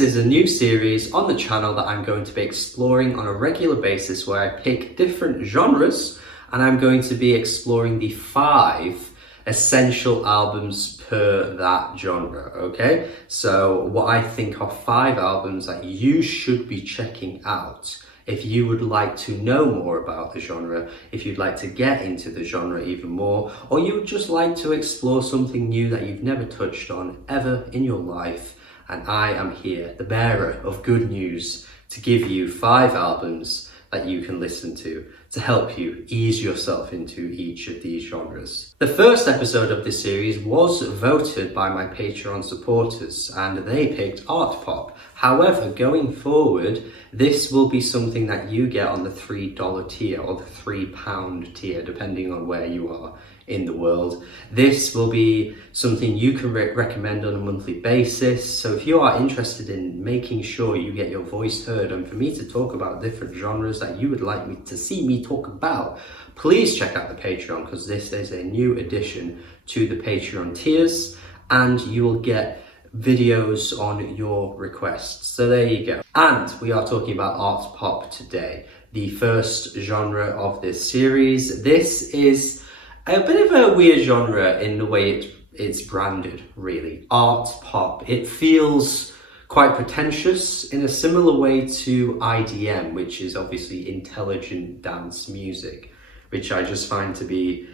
This is a new series on the channel that I'm going to be exploring on a regular basis, where I pick different genres and I'm going to be exploring the 5 essential albums per that genre, okay? So what I think are 5 albums that you should be checking out if you would like to know more about the genre, if you'd like to get into the genre even more, or you would just like to explore something new that you've never touched on ever in your life. And I am here, the bearer of good news, to give you 5 albums that you can listen to help you ease yourself into each of these genres. The first episode of this series was voted by my Patreon supporters and they picked art pop. However, going forward, this will be something that you get on the $3 tier or the £3 tier, depending on where you are in the world. This will be something you can recommend on a monthly basis. So if you are interested in making sure you get your voice heard and for me to talk about different genres that you would like me to see me talk about, please check out the Patreon, because this is a new addition to the Patreon tiers and you will get videos on your requests. So there you go. And we are talking about art pop today, the first genre of this series. This is a bit of a weird genre in the way it's branded, really. Art pop. It feels quite pretentious in a similar way to IDM, which is obviously intelligent dance music, which I just find to be,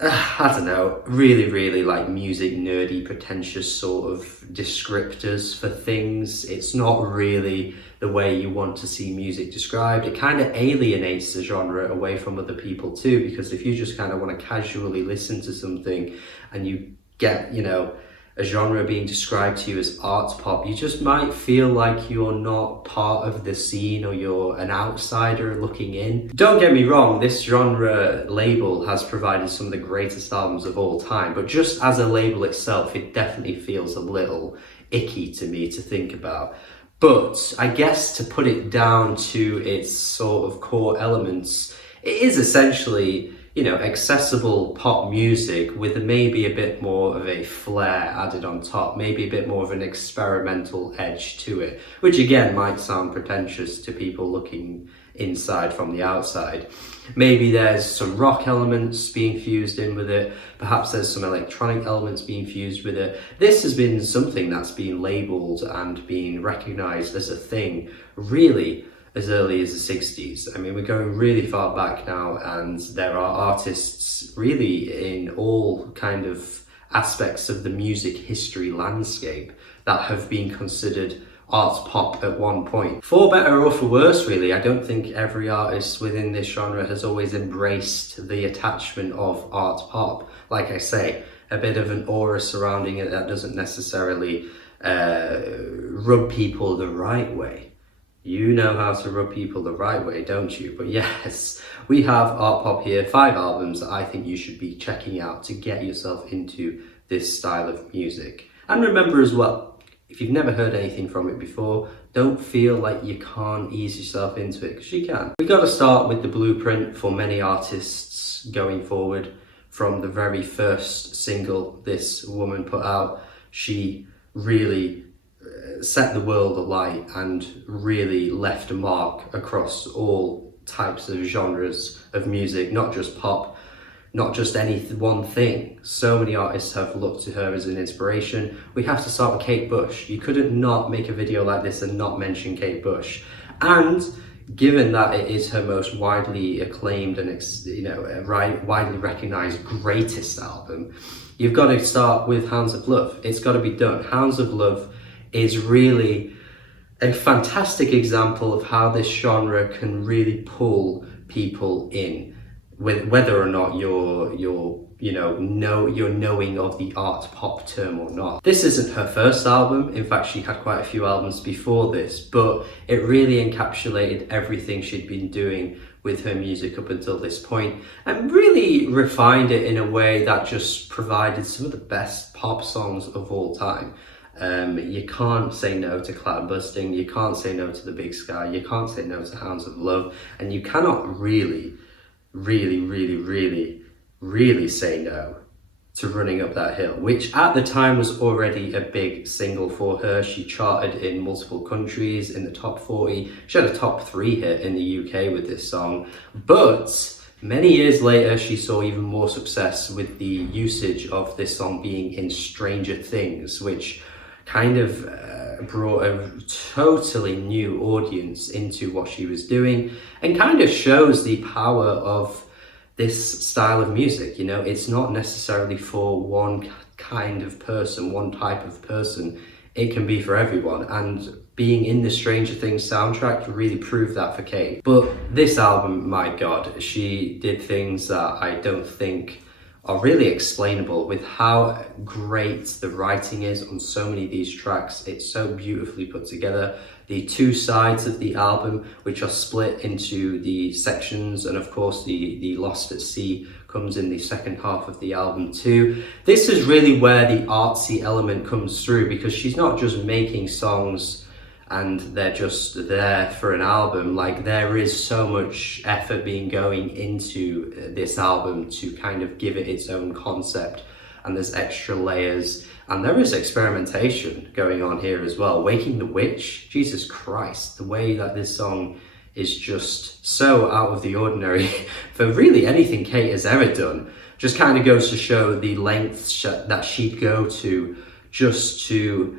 I don't know, really like music nerdy, pretentious sort of descriptors for things. It's not really the way you want to see music described. It kind of alienates the genre away from other people too, because if you just kind of want to casually listen to something and you get, you know, a genre being described to you as art pop, you just might feel like you're not part of the scene or you're an outsider looking in. Don't get me wrong, this genre label has provided some of the greatest albums of all time, but just as a label itself, it definitely feels a little icky to me to think about. But I guess to put it down to its sort of core elements, it is essentially, you know, accessible pop music with maybe a bit more of a flair added on top, maybe a bit more of an experimental edge to it, which again might sound pretentious to people looking inside from the outside. Maybe there's some rock elements being fused in with it, perhaps there's some electronic elements being fused with it. This has been something that's been labelled and been recognised as a thing really as early as the 60s. I mean, we're going really far back now, and there are artists really in all kind of aspects of the music history landscape that have been considered art pop at one point. For better or for worse, really, I don't think every artist within this genre has always embraced the attachment of art pop. Like I say, a bit of an aura surrounding it that doesn't necessarily rub people the right way. You know how to rub people the right way, don't you? But yes, we have art pop here, 5 albums that I think you should be checking out to get yourself into this style of music. And remember as well, if you've never heard anything from it before, don't feel like you can't ease yourself into it, because you can. We got to start with the blueprint for many artists going forward. From the very first single this woman put out, she really set the world alight and really left a mark across all types of genres of music, not just pop, not just any one thing. So many artists have looked to her as an inspiration. We have to start with Kate Bush. You couldn't not make a video like this and not mention Kate Bush. And given that it is her most widely acclaimed and widely recognized greatest album, you've got to start with Hounds of Love. It's got to be done. Hounds of Love is really a fantastic example of how this genre can really pull people in, with whether or not you're knowing of the art pop term or not. This isn't her first album. In fact, she had quite a few albums before this, but it really encapsulated everything she'd been doing with her music up until this point and really refined it in a way that just provided some of the best pop songs of all time. You can't say no to Cloud Busting, you can't say no to The Big Sky, you can't say no to Hounds of Love, and you cannot really say no to Running Up That Hill, which at the time was already a big single for her. She charted in multiple countries in the top 40. She had a top 3 hit in the UK with this song. But many years later, she saw even more success with the usage of this song being in Stranger Things, which kind of brought a totally new audience into what she was doing, and kind of shows the power of this style of music. You know, it's not necessarily for one kind of person, one type of person. It can be for everyone, and being in the Stranger Things soundtrack really proved that for Kate. But this album, my God, she did things that I don't think are really explainable with how great the writing is on so many of these tracks. It's so beautifully put together. The 2 sides of the album, which are split into the sections, and of course the Lost at Sea comes in the second half of the album too. This is really where the artsy element comes through, because she's not just making songs and they're just there for an album. Like, there is so much effort being going into this album to kind of give it its own concept, and there's extra layers, and there is experimentation going on here as well. Waking the Witch, Jesus Christ, the way that this song is just so out of the ordinary for really anything Kate has ever done, just kind of goes to show the lengths that she'd go to just to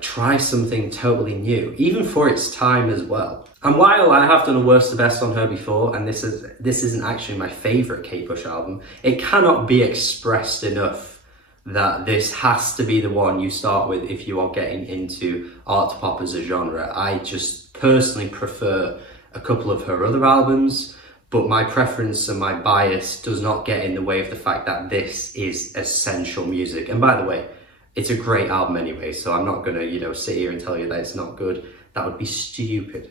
try something totally new, even for its time as well. And while I have done a worst to best on her before, and this isn't actually my favourite Kate Bush album, it cannot be expressed enough that this has to be the one you start with if you are getting into art pop as a genre. I just personally prefer a couple of her other albums, but my preference and my bias does not get in the way of the fact that this is essential music. And by the way, it's a great album anyway, so I'm not gonna, you know, sit here and tell you that it's not good. That would be stupid.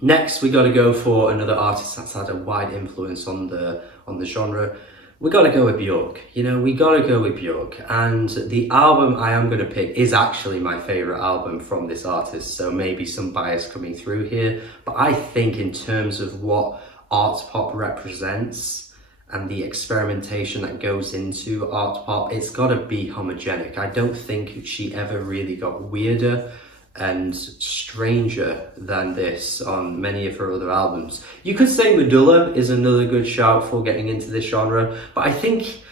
Next, we gotta go for another artist that's had a wide influence on the genre. We gotta go with Björk. You know, we gotta go with Björk. And the album I am gonna pick is actually my favorite album from this artist, so maybe some bias coming through here. But I think in terms of what art pop represents, and the experimentation that goes into art pop, it's gotta be Homogenic. I don't think she ever really got weirder and stranger than this on many of her other albums. You could say Medulla is another good shout for getting into this genre, but I think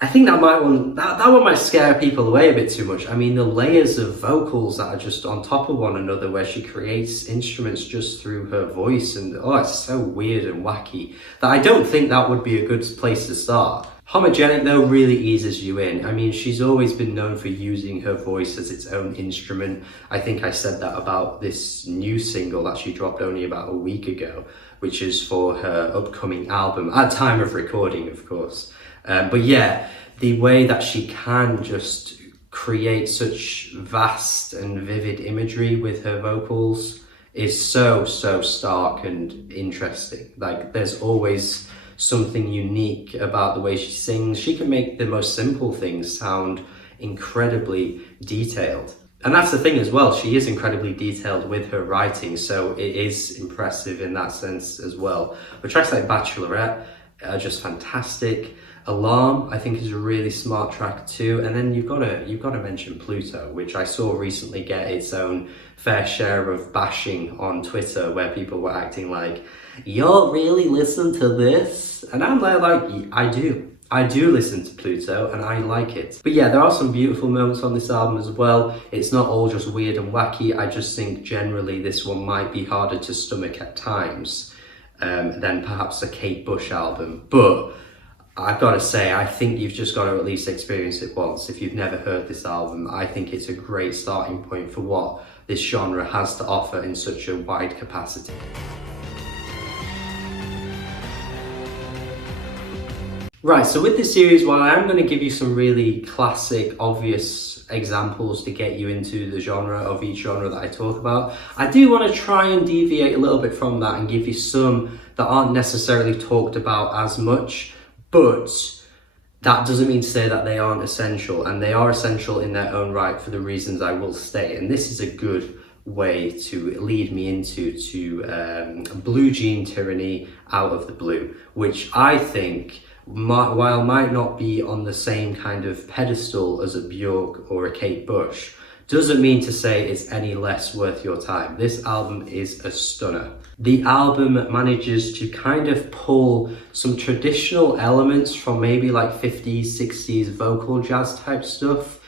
that one might scare people away a bit too much. I mean, the layers of vocals that are just on top of one another, where she creates instruments just through her voice, and oh, it's so weird and wacky that I don't think that would be a good place to start. Homogenic, though, really eases you in. I mean, she's always been known for using her voice as its own instrument. I think I said that about this new single that she dropped only about a week ago, which is for her upcoming album, at time of recording, of course. But yeah, the way that she can just create such vast and vivid imagery with her vocals is so stark and interesting. Like, there's always something unique about the way she sings. She can make the most simple things sound incredibly detailed. And that's the thing as well, she is incredibly detailed with her writing, so it is impressive in that sense as well. But tracks like Bachelorette are just fantastic. Alarm, I think, is a really smart track too. And then you've got to mention Pluto, which I saw recently get its own fair share of bashing on Twitter, where people were acting like, "Y'all really listen to this?" And I'm there like, I do listen to Pluto, and I like it. But yeah, there are some beautiful moments on this album as well. It's not all just weird and wacky. I just think generally this one might be harder to stomach at times than perhaps a Kate Bush album. But I've got to say, I think you've just got to at least experience it once. If you've never heard this album, I think it's a great starting point for what this genre has to offer in such a wide capacity. Right, so with this series, while I am going to give you some really classic, obvious examples to get you into the genre of each genre that I talk about, I do want to try and deviate a little bit from that and give you some that aren't necessarily talked about as much. But that doesn't mean to say that they aren't essential, and they are essential in their own right for the reasons I will state. And this is a good way to lead me into Blue Jean Tyranny out of the blue, which I think, while might not be on the same kind of pedestal as a Björk or a Kate Bush, doesn't mean to say it's any less worth your time. This album is a stunner. The album manages to kind of pull some traditional elements from maybe like 50s, 60s vocal jazz type stuff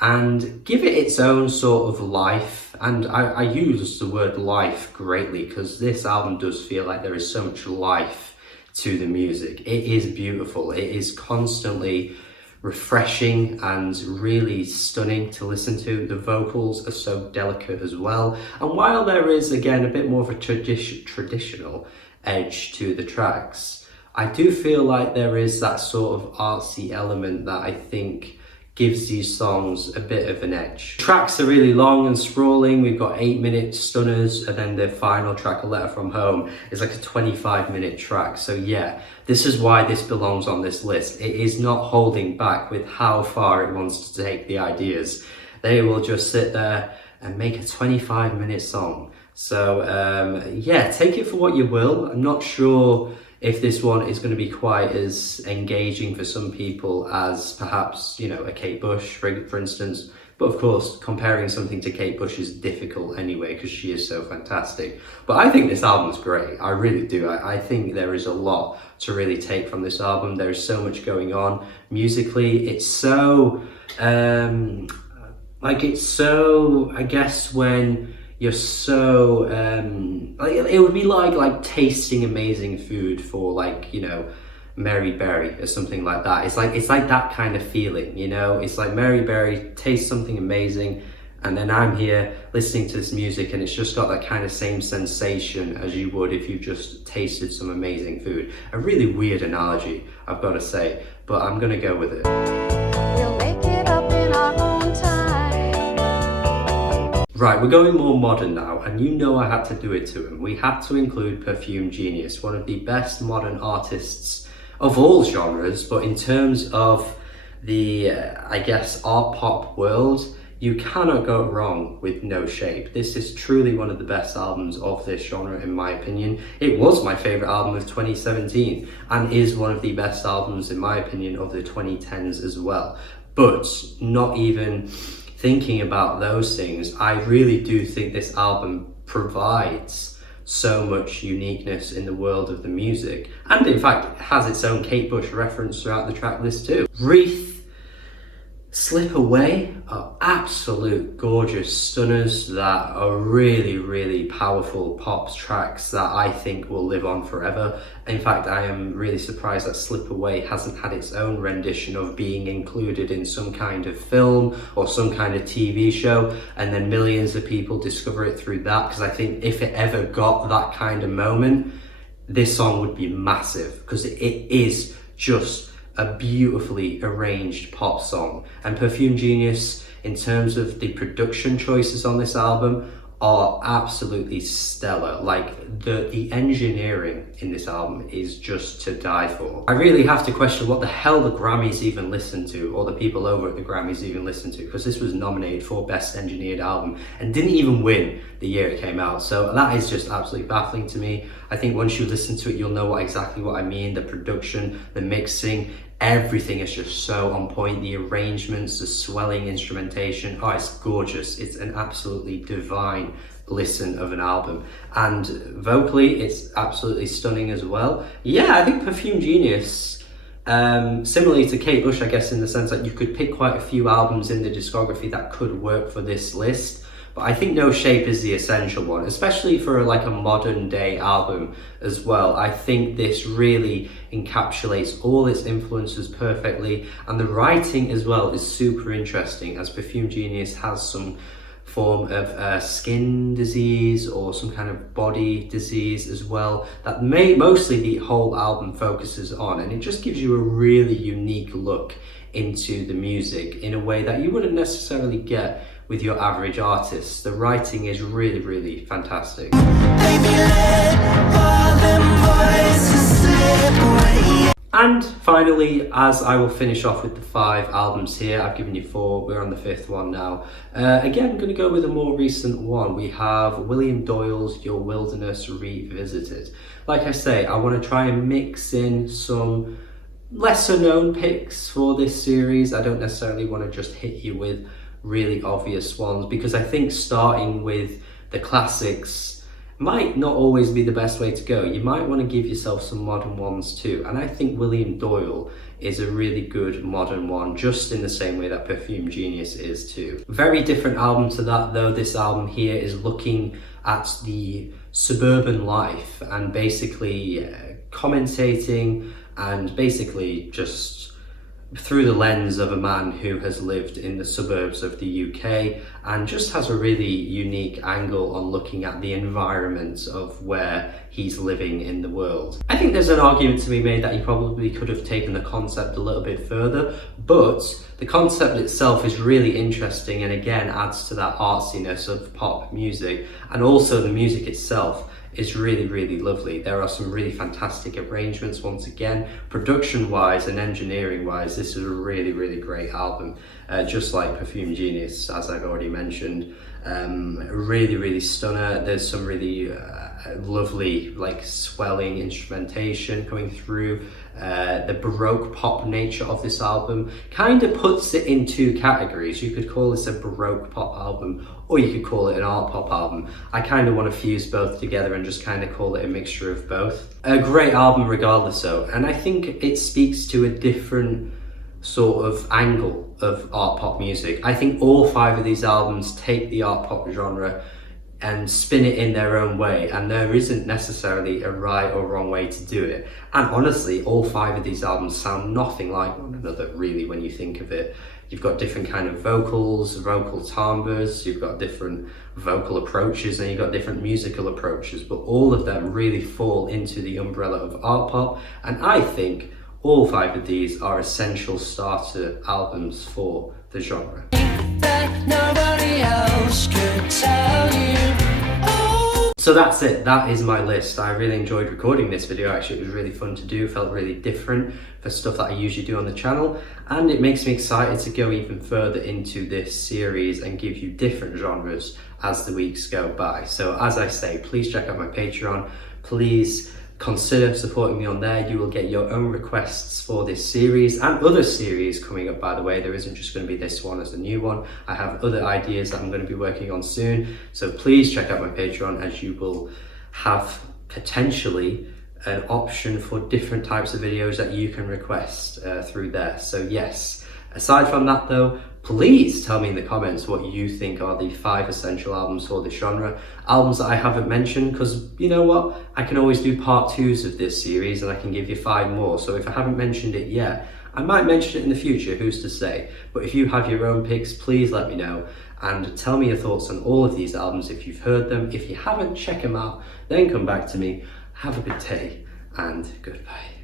and give it its own sort of life. And I use the word life greatly because this album does feel like there is so much life to the music. It is beautiful. It is constantly refreshing and really stunning to listen to. The vocals are so delicate as well. And while there is, again, a bit more of a traditional edge to the tracks, I do feel like there is that sort of artsy element that I think gives these songs a bit of an edge. Tracks are really long and sprawling. We've got 8-minute stunners, and then the final track, A Letter From Home, is like a 25-minute track. So yeah, this is why this belongs on this list. It is not holding back with how far it wants to take the ideas. They will just sit there and make a 25-minute song. So yeah, take it for what you will. I'm not sure if this one is going to be quite as engaging for some people as perhaps, you know, a Kate Bush, for instance. But of course, comparing something to Kate Bush is difficult anyway, because she is so fantastic. But I think this album's great. I really do. I think there is a lot to really take from this album. There's so much going on. Musically, it's so, I guess when you're so, it would be like tasting amazing food for, like, you know, Mary Berry or something like that. It's like that kind of feeling, you know? It's like Mary Berry tastes something amazing, and then I'm here listening to this music, and it's just got that kind of same sensation as you would if you just tasted some amazing food. A really weird analogy, I've got to say, but I'm gonna go with it. We'll make it up in our own time. Right, we're going more modern now, and you know I had to do it to him. We had to include Perfume Genius, one of the best modern artists of all genres, but in terms of the, I guess, art pop world, you cannot go wrong with No Shape. This is truly one of the best albums of this genre, in my opinion. It was my favorite album of 2017, and is one of the best albums, in my opinion, of the 2010s as well. But not even thinking about those things, I really do think this album provides so much uniqueness in the world of the music, and in fact has its own Kate Bush reference throughout the track list too. Wreath, Slip Away are absolute gorgeous stunners that are really, really powerful pop tracks that I think will live on forever. In fact, I am really surprised that Slip Away hasn't had its own rendition of being included in some kind of film or some kind of TV show, and then millions of people discover it through that, because I think if it ever got that kind of moment, this song would be massive, because it is just a beautifully arranged pop song. And Perfume Genius, in terms of the production choices on this album, are absolutely stellar. Like the engineering in this album is just to die for. I really have to question what the hell the Grammys even listened to, or the people over at the Grammys even listened to, because this was nominated for Best Engineered Album and didn't even win the year it came out. So that is just absolutely baffling to me. I think once you listen to it, you'll know exactly what I mean. The production, the mixing, everything is just so on point. The arrangements, the swelling instrumentation, oh, it's gorgeous. It's an absolutely divine listen of an album. And vocally, it's absolutely stunning as well. Yeah, I think Perfume Genius, similarly to Kate Bush, I guess, in the sense that you could pick quite a few albums in the discography that could work for this list. But I think No Shape is the essential one, especially for like a modern day album as well. I think this really encapsulates all its influences perfectly, and the writing as well is super interesting, as Perfume Genius has some form of skin disease or some kind of body disease as well that mostly the whole album focuses on, and it just gives you a really unique look into the music in a way that you wouldn't necessarily get with your average artist. The writing is really, really fantastic. And finally, as I will finish off with the 5 albums here, I've given you 4, we're on the 5th one now. Again, I'm going to go with a more recent one. We have William Doyle's Your Wilderness Revisited. Like I say, I want to try and mix in some lesser known picks for this series. I don't necessarily want to just hit you with really obvious ones, because I think starting with the classics might not always be the best way to go. You might want to give yourself some modern ones too, and I think William Doyle is a really good modern one, just in the same way that Perfume Genius is too. Very different album to that though. This album here is looking at the suburban life and basically commentating and basically just through the lens of a man who has lived in the suburbs of the UK, and just has a really unique angle on looking at the environment of where he's living in the world. I think there's an argument to be made that he probably could have taken the concept a little bit further, but the concept itself is really interesting and again adds to that artsiness of pop music, and also the music itself is really, really lovely. There are some really fantastic arrangements. Once again, production wise and engineering wise, this is a really, really great album. Just like Perfume Genius, as I've already mentioned. Really, really stunner. There's some really lovely, like, swelling instrumentation coming through. The Baroque pop nature of this album kind of puts it in 2 categories. You could call this a Baroque pop album, or you could call it an art pop album. I kind of want to fuse both together and just kind of call it a mixture of both. A great album regardless though, and I think it speaks to a different sort of angle of art pop music. I think all 5 of these albums take the art pop genre and spin it in their own way, and there isn't necessarily a right or wrong way to do it. And honestly, all 5 of these albums sound nothing like one another really when you think of it. You've got different kind of vocals, vocal timbres, you've got different vocal approaches, and you've got different musical approaches, but all of them really fall into the umbrella of art pop, and I think all 5 of these are essential starter albums for the genre. That nobody else could tell you. So that's it, that is my list. I really enjoyed recording this video, actually it was really fun to do, felt really different for stuff that I usually do on the channel, and it makes me excited to go even further into this series and give you different genres as the weeks go by. So as I say, please check out my Patreon, please consider supporting me on there. You will get your own requests for this series and other series coming up, by the way. There isn't just going to be this one as a new one. I have other ideas that I'm going to be working on soon. So please check out my Patreon, as you will have potentially an option for different types of videos that you can request through there. So yes, aside from that though, please tell me in the comments what you think are the 5 essential albums for this genre. Albums that I haven't mentioned, because you know what? I can always do part 2s of this series and I can give you 5 more. So if I haven't mentioned it yet, I might mention it in the future, who's to say? But if you have your own picks, please let me know. And tell me your thoughts on all of these albums if you've heard them. If you haven't, check them out, then come back to me. Have a good day and goodbye.